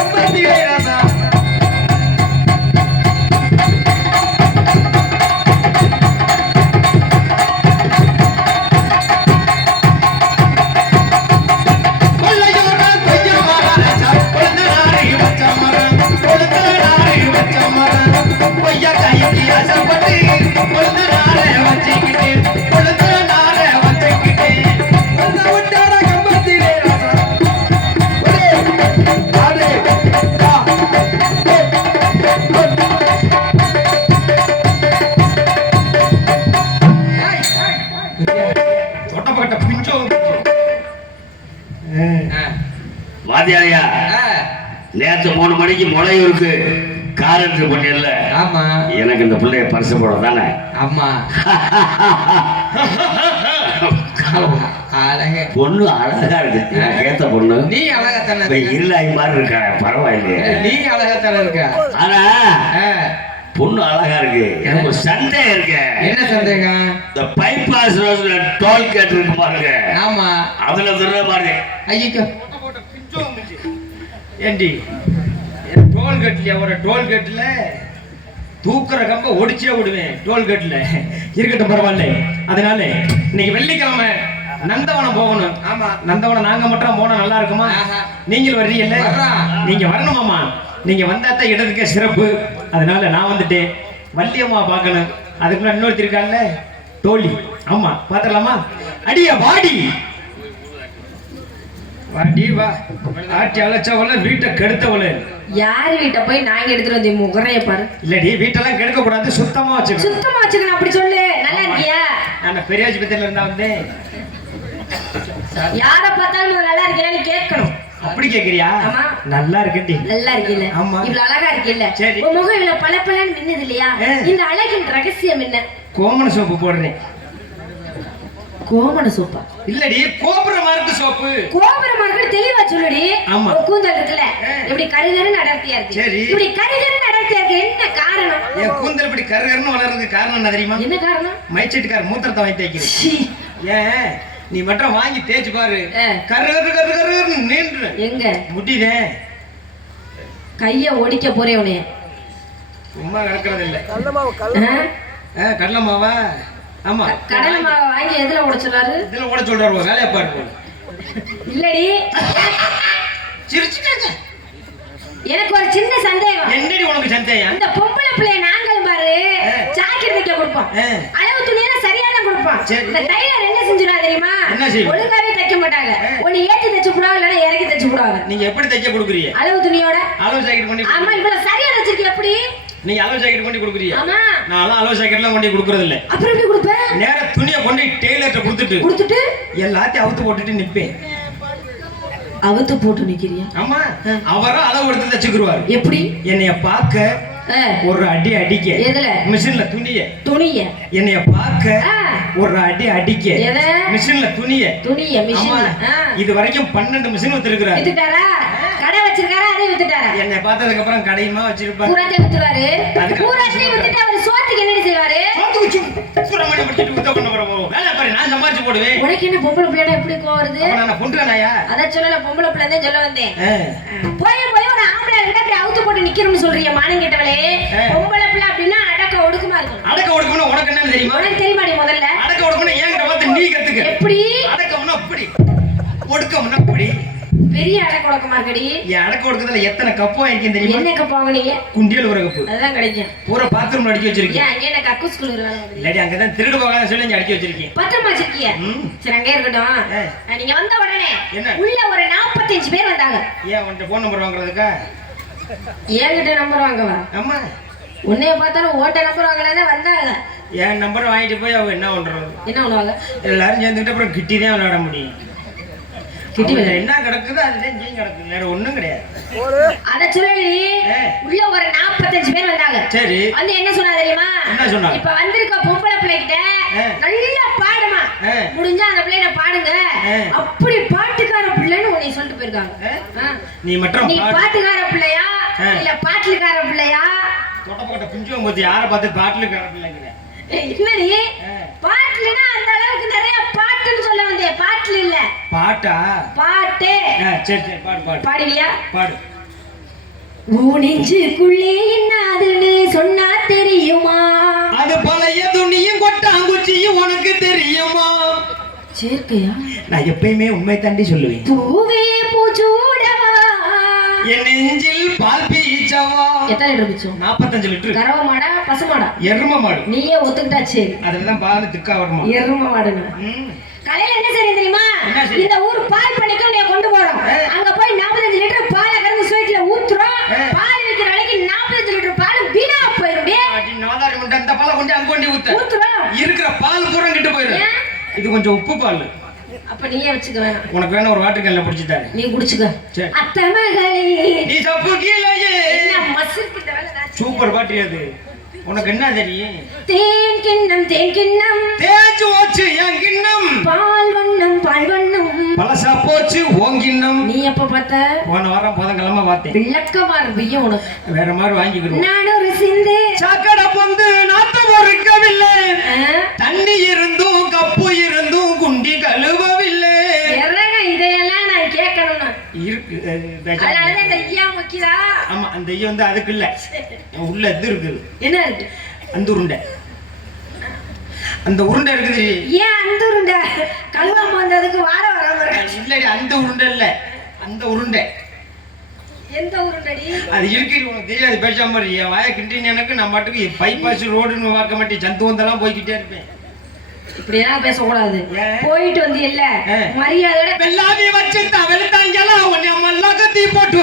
Don't be a பாத்தியாரியா ஆ, நேத்து மூணு மணிக்கு முளையூருக்கு கார் எடுத்து பண்ணியல ஆமா. எனக்கு இந்த பிள்ளைய பரிசு போட தானே ஆமா. அழகே. பொண்ணு அழகா இருக்கு. ஏத்த பொண்ணு. நீ இப்ப இருக்க. இருளாய் மாதிரி இருக்கா? பரவாயில்லையே. நீ அழகாத்தானே இருக்க. ஆனா பொண்ணு அழகா இருக்கு. எனக்கு சந்தேகம் இருக்கு. என்ன சந்தேகம்? இந்த பைபாஸ் ரோஸ்ல டோல் கேட் இருக்கு பாருங்க. ஆமா. அதுல திருட பாருங்க ஐயோ ஏண்டி? டோல்கேட்ல ஒரு டோல்கேட்ல தூக்குற கம்ப ஒடிச்சே விடுவேன் டோல்கேட்ல இருக்கட்டும் பரவாயில்ல. அதனால இன்னைக்கு வெள்ளிக்கிழமை நந்தவனம் போகணும். ஆமா. நந்தவனம் நாங்க மட்டும் போனா நல்லா இருக்குமா? நீங்கள் வர்றீங்கல்ல? நீங்க வரணுமாமா நீங்க வந்தா தான் இடத்துக்கே சிறப்பு. அதனால நான் வந்துட்டேன். வள்ளியம்மா பார்க்கணும். அதுக்கு முன்னாடி இன்னொருத்தர் இருக்கான்ல தோழி ஆமா பாத்திரலாமா அடியா வாடி. வாடி வா. ஆட்டி அழைச்சவள வீட்டை கெடுத்தவள. யார் வீட்டை போய் நாங்க எடுத்துட்டு வந்தோம் முகரைய பாரு. இல்லடி வீட்டெல்லாம் கெடுக்க கூடாது சுத்தமா வச்சுக்கணும். சுத்தமா வச்சுக்கணும் அப்படி சொல்லு. நல்லா இருக்கியா? நான் பெரியாஜிபத்தியில இருந்தா வந்தேன் யார பார்த்தாலும் நல்லா இருக்கியான்னு கேட்கணும். அப்படி கேக்குறியா ஆமா. நல்லா இருக்கண்டி நல்லா இருக்கீல்ல. ஆமா. இவ்வளவு அழகா இருக்கீல்ல. சரி. உன் முகம் இவ்வளவு பளபளன்னு மின்னுது இல்லையா. இந்த அழகின் ரகசியம் என்ன? கோமண சோப்பு போடுறேன். கோமண சோப்பா? இல்லடி கோபுர மார்க்கு சோப்பு. கோபுர மார்க்கெட் தெளிவா சொல்லுடி. ஆமா. கூந்தல் இருக்குல்ல. இப்படி கருகருன்னு அடர்த்தியா இருக்கு. சரி. இப்படி கருகருன்னு அடர்த்தியா இருக்கு. என்ன காரணம்? என் கூந்தல் இப்படி கருகருன்னு வளர்றதுக்கு காரணம் என்ன தெரியுமா? என்ன காரணம்? மைச்செட்டுக்கார மூத்திரத்தை வாங்கி தேய்க்கிறேன் ஏன் நீ மட்டும் வாங்கி தேய்ச்சு பாரு. ஆ. கரு கரு கரு கருன்னு நின்று. எங்க? முடியுதே. கைய ஒடிக்க போறேன் உனைய சும்மா கிடக்கிறது இல்ல கடலை மாவா ஆமா. கடலை மாவை வாங்கி எதுல உடைச்சிடறாரு இதுல கூட சொல்றாரு வேலையை பாரு இல்லடி. சிரிச்சுட்டாங்க எனக்கு ஒரு சின்ன சந்தேகம். என்னடி உனக்கு சந்தேகம்? அந்த பொம்பளை பிள்ளைய நாங்களும் பாரு. ஜாக்கெட் தைக்க கொடுப்போம். அளவு துணியெல்லாம் சரியா தான் கொடுப்போம். சரி. இந்த டைலர் என்ன செஞ்சிருவா தெரியுமா? ஒழுங்காவே தைக்க மாட்டாங்க. ஒண்ணு ஏத்தி தைச்சு போடுவாங்க இல்லைன்னா இறக்கி தைச்சு போடுவாங்க. நீங்க எப்படி தைக்க கொடுக்குறீங்க? அளவு துணியோட. அளவு பண்ணி ஆமா இவ்வளவு நீங்க அளவு ஜாக்கெட் பண்ணி கொடுக்குறீங்க நான் அளவு ஜாக்கெட்லாம் கொண்டு கொடுக்கறது இல்ல அப்புறம் எப்படி கொடுப்ப? நேரா துணியை கொண்டு டெய்லர்ட்ட கொடுத்துட்டு கொடுத்துட்டு? எல்லாத்தையும் அவுத்து போட்டுட்டு நிப்பேன். அவுத்து போட்டு நிக்கிறியா? ஆமா. அவரும் அளவு எடுத்து தச்சுக்குருவாரு. எப்படி? என்னைய பார்க்க ஒரு அடி அடிக்க. எதுல? மிஷின்ல துணிய. துணிய. என்னைய பார்க்க ஒரு அடி அடிக்க. எதை? மிஷின்ல துணிய. துணிய மிஷின் இது வரைக்கும் பன்னெண்டு மிஷின் வச்சிருக்கிறாரு. அதே வித்துட்டாரா? என்னை பார்த்ததுக்கு அப்புறம் கடையுமா வச்சிருப்பாரு பூராத்தையும் வித்துருவாரு. பூராத்தையும் வித்துட்டு அவர் சோத்துக்கு என்ன செய்வாரு? சோத்து வச்சு சுப்பிரமணியம் படிச்சுட்டு வித்த பண்ண போறோம் வேலை பாரு நான் சம்பாதிச்சு போடுவேன். உனக்கு என்ன பொம்பளை பிள்ளைனா எப்படி கோவம் வருது? அப்ப நான் கொண்டுறானாயா அதான் சொல்லல பொம்பளை பிள்ளை தான் சொல்ல வந்தேன். போய் போய் ஒரு ஆம்பளை கிட்ட அப்படி அவுத்து போட்டு நிக்கிறோம்னு சொல்றீங்க மானம் கேட்டவளே. பொம்பளை பிள்ளை அப்படின்னா அடக்க ஒடுக்கமா இருக்கும் அடக்க ஒடுக்கணும் உனக்கு என்னன்னு தெரியுமா? உனக்கு தெரியுமாடி முதல்ல? அடக்க ஒடுக்கணும் ஏங்கிட்ட பார்த்து நீ கத்துக்க. எப்படி? அடக்கம்னா அப்படி. ஒடுக்கம்னா அப்படி. பெரிய அடக்க ஒடுக்கமா இருக்கடி எத்தனை கப்பு வாங்கிக்கும் தெரியுமா? என்ன கப்பாங்க நீங்க குண்டியல் ஒரு கப்பு அதுதான் கிடைக்கும். பூரா பாத்ரூம் அடிக்க வச்சிருக்கேன். அங்கே என்ன கக்கு ஸ்கூல் இல்லாடி அங்கதான் திருடு போகாத சொல்லி அடிக்க வச்சிருக்கேன். பத்திரமா வச்சிருக்கிய. சரி அங்கே இருக்கட்டும். நீங்க வந்த உடனே என்ன? உள்ள ஒரு நாற்பத்தஞ்சு பேர் வந்தாங்க. ஏன் உன்கிட்ட போன் நம்பர் வாங்குறதுக்கா? என்கிட்ட நம்பர் வாங்கவா? ஆமா. உன்னைய பார்த்தாலும் ஓட்ட நம்பர் வாங்கலானே வந்தாங்க. என் நம்பரை வாங்கிட்டு போய் அவங்க என்ன பண்றது? என்ன பண்ணுவாங்க? எல்லாரும் சேர்ந்துக்கிட்டு அப்புறம் கிட்டி தான் விளையாட முடியும். என்ன கிடக்குதோ அதுதான் இங்கேயும் கிடக்குது வேற ஒண்ணும் கிடையாது அத சொல்லி ஆ. உள்ள ஒரு நாற்பத்தஞ்சு பேர் வந்தாங்க சரி வந்து என்ன சொன்னா தெரியுமா என்ன சொன்னா? இப்ப வந்திருக்க பொம்பளை பிள்ளைகிட்ட ஆ. நல்லா பாடுமா ஆ. முடிஞ்சா அந்த பிள்ளைய பாடுங்க. அப்படி பாட்டுக்கார பிள்ளைன்னு உன்னை சொல்லிட்டு போயிருக்காங்க. நீ மட்டும் நீ பாட்டுக்கார பிள்ளையா. இல்ல பாட்டுக்கார பிள்ளையா தொட்டப்பட்ட குஞ்சுவம் போச்சு யாரை பார்த்து பாட்டில் கிடப்பில்லைங்கிற ஏய், என்னடி ஆ. பாட்டுலனா அந்த அளவுக்கு நிறைய பாட்டுன்னு சொல்ல வந்தேன் பாட்டுல இல்ல. பாட்டா? பாட்டு. சரி சரி பாடு பாடு. பாடுவியா? பாடு. உன் நெஞ்சுக்குள்ளே என்னதுன்னு சொன்னா தெரியுமா? அது பழைய துணியும் கொட்டாங்குச்சியும் உனக்கு தெரியுமா? சேர்க்கையா? நான் எப்பயுமே உண்மை தாண்டி சொல்லுவேன். பூவே பூச்சூடவா என் நெஞ்சில் பால் பீச்சவா எத்தனை லிட்டர் பிச்சோம் நாற்பத்தஞ்சு லிட்டர். கறவ மாடா பசு மாடா எரும மாடு. நீயே ஒத்துக்கிட்டா சரி. அதுலதான் பால் திக்கா வருமா? எரும மாடுன்னு. ம். கடையில என்ன சரி தெரியுமா? இந்த ஊர் பால் பண்ணிக்கு உன்னைய கொண்டு போறோம். அங்க போய் 45 லிட்டர் பாலை கறந்து ஸ்வீட்ல ஊத்துறோம். பால் விக்கிற விலைக்கு 45 லிட்டர் பால் வீணா போயிரும். அடி நாதாரி முண்டை, இந்த பாலை கொண்டு அங்க கொண்டு ஊத்து. ஊத்துறோம். இருக்கிற பால் பூரா கிட்ட ஏன்? இது கொஞ்சம் உப்பு பால். அப்ப நீயே வச்சுக்க வேணாம். உனக்கு வேணா ஒரு வாட்டர் கேன்ல பிடிச்சிட்டாரு நீ குடிச்சுக்க. சரி. அத்தை மகளே நீ என்ன வேலை நான் சூப்பர் பாட்டு அது. உனக்கு என்ன தெரியும் தேன் கிண்ணம் தேன் கிண்ணம். தேய்ச்சு ஓச்சு என் கிண்ணம்? பால் வண்ணம் பால் வண்ணம். பழசா போச்சு ஓங்கிண்ணம் நீ எப்ப பார்த்த? போன வாரம் புதன்கிழமை பார்த்தேன். விளக்கமா இருப்பீங்க உனக்கு. வேற மாதிரி வாங்கிக்கிறோம் நான் ஒரு சிந்து. சாக்கடை பொந்து நாத்தம் இருக்கவில்லை. தண்ணி இருந்தும் கப்பு இருந்தும் குண்டி கழுவவில்லை. இதையெல்லாம் நான் கேட்கணும்னு. இருக்கு ஐயா ஆமா அந்த ஐயம் வந்து அதுக்கு இல்ல உள்ள இது இருக்குது? என்ன இருக்கு? அந்த உருண்டை. அந்த உருண்டை இருக்குது. ஏன் அந்த உருண்டை? கழுவாம வந்ததுக்கு வார இருக்க. இல்லடி அந்த உருண்டை இல்ல. அந்த உருண்டை. எந்த உருண்டடி? அது இருக்குது உனக்கு தெரியாது. பேசாம இரு. என் வாயை கிண்டின்னு எனக்கு நான் பாட்டுக்கு பைபாஸ் ரோடுன்னு பார்க்க மாட்டேன். ஜந்து வந்தெல்லாம் போய்கிட்டே இருப்பேன். இப்படியெல்லாம் பேசக்கூடாது? போயிட்டு வந்து இல்ல. மரியாதையோட வெள்ளாவி வச்சு தவழ்த்தாங்கலாம் உன்னை மல்லாக்க தீ போட்டு.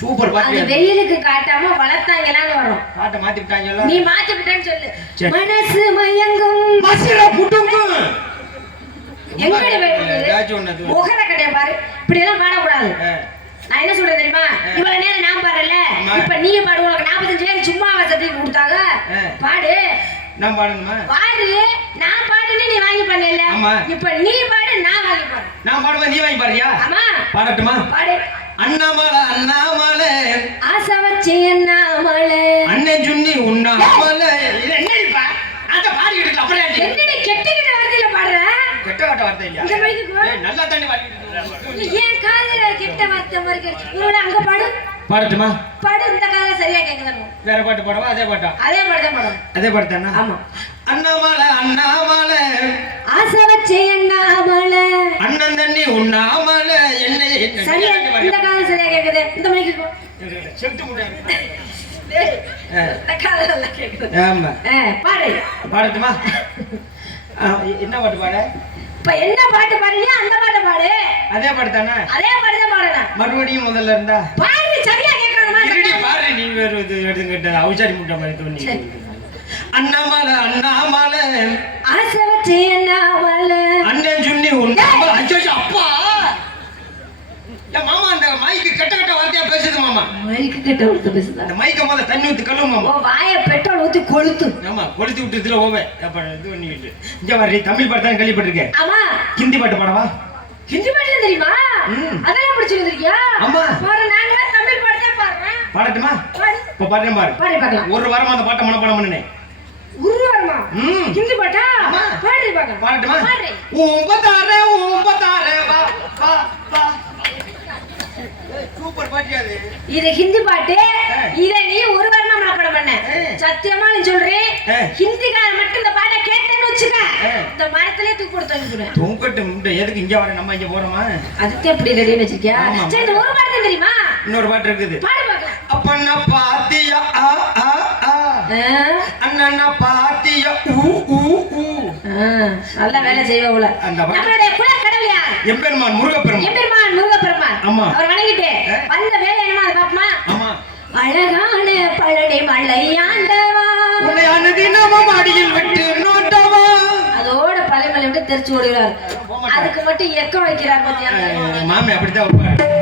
சூப்பர் பாட்டு வெயிலுக்கு காட்டாம வளர்த்தாங்களான்னு வரும். பாட்டை மாத்தி விட்டாங்களா நீ மாத்தி விட்டேன்னு சொல்லு. மனசு மயங்கும். மசிர புட்டுங்கு. எங்கடி முகர கடைய பாரு. இப்படி எல்லாம் ஆ. நான் என்ன சொல்றேன் தெரியுமா? இவ்வளவு நேரம் நான் ஆமா. இப்ப நீங்க பாடு. உனக்கு நாற்பத்தஞ்சு பேர் சும்மா வசதி கொடுத்தாங்க. பாடு. நான் பாடணுமா? பாடு. நான் பாடுன்னு நீ வாங்கி பண்ணல. இப்ப நீ பாடு நான் வாங்கி பாடு நான் பாடுவேன் நீ வாங்கி பாடுறியா? ஆமா. பாடட்டுமா? பாடு. அண்ணாமலை அண்ணாமலை. ஆசை வச்சு மழை அண்ணன் சுண்ணி உண்ணாமலை. இது என்னடிப்பா? அந்த பாடிக்கிட்டு இருக்கு, அப்புறம்? என்னடி கெட்டுக்கிட்ட வார்த்தையில பாடுற? கெட்ட வாட்ட வார்த்தை இல்லையா? இந்த மைக்கு போ. ஏய், நல்லா தண்ணி பாடிக்கிட்டு நீ இருக்க. ஏன் காதுல கெட்ட வார்த்தை மாதிரி உன்னோட அங்க பாடு. பாடட்டுமா? பாடு இந்த காதுல சரியா கேக்குதானு வேற பாட்டு பாடவா? அதே பாட்டா? அதே பாடுதான் பாடும் அதே பாட்டு தானே? ஆமா. அண்ணாமலை அண்ணாமலை. ஆசை வச்சு மழை அண்ணன் தண்ணி உண்ணாமலை. என்ன சரியா கேக்குது. இந்த பாடட்டுமா? என்ன பாட்டு பாட? இப்ப என்ன பாட்டு பாடுறியோ அந்த பாட்டை பாடு. அதே பாட்டு தானே அதே பாட்டுதான் பாடணும் மறுபடியும் முதல்ல இருந்தா? பாடு சரியா கேட்கணுமா பாரு நீ வேற இது எடுத்துக்கிட்ட. அவுச்சாரி முட்டை மாதிரி தோணி. அண்ணாமலை அண்ணாமலை. ஆசை வச்சு மழை அண்ணன் சுண்ணி உண்ணாமலை ஐயோ அப்பா என் மாமா அந்த மைக்கு கெட்ட கெட்ட வார்த்தையா பேசுது மாமா. மைக்கு கிட்ட கொடுத்து பேசுதா? அந்த மைக்க முதல்ல தண்ணி ஊத்தி கழுவு மாமா. வாய பெட்ரோல் ஊத்தி கொளுத்து. ஆமா கொளுத்தி விட்டுதுல ஓவே. அப்ப இது பண்ணிக்கிட்டு இங்க வர்றி தமிழ் பாட்டு தான் கேள்விப்பட்டிருக்கேன் ஆமா. ஹிந்தி பாட்டு பாடவா? ஹிந்தி பாட்டு தெரியுமா. அதெல்லாம் படிச்சிருந்திருக்கியா? ஆமா. பாரு நாங்க தமிழ் பாட்டு தான் பாடுறேன் பாடட்டுமா? பாடு. இப்ப பாடுறேன் பாரு. பாடு பார்க்கலாம் ஒரு வாரமா அந்த பாட்டை மனப்பாடம் பண்ணினேன். உருவாருமா ம். ஹிந்தி பாட்டா. பாடு பார்க்கலாம் பாடட்டுமா? பாடு. உம்பதாரே உம்பதாரே வா. இது ஹிந்தி பாட்டு. இத நீ ஒரு வாரமா மனப்பாடம் பண்ண. சத்தியமா நீ சொல்றேன்? ஆ. ஹிந்திக்கார மட்டும் இந்த பாட்டை கேட்டேன்னு வச்சுக்க. இந்த மரத்திலே தூக்கி போட்டு தள்ளிடுவேன். தொங்கட்டு முட்டை எதுக்கு இங்க வர? நம்ம இங்க போறோமா? அதுக்கு எப்படி ரெடின்னு வச்சிருக்கியா. சரி இந்த ஒரு பாட்டு தெரியுமா? இன்னொரு பாட்டு இருக்குது. பாடு பார்க்கலாம். அப்பண்ணா பாத்தியா? ஆ ஆ ஆ. அண்ணா பாத்தியா? ஊ ஊ ஊ. நல்ல வேலை செய்வ அந்த பாட்டு. நம்மளுடைய குல கடவுள் யார்? எம்பெருமான் முருகப்பெருமான். எம்பெருமான் ஆமா. அவர் வணங்கிட்டு. வந்த வேலை என்னமா அது பாப்பமா அழகான பழனி மலையாண்டவா உன்னை அனுதினமும் அடியில் விட்டு நோட்டவா. அதோட பழைமலை விட்டு தெரிச்சு ஓடுகிறார். அதுக்கு மட்டும் எக்கம் வைக்கிறார் மாமி அப்படித்தான்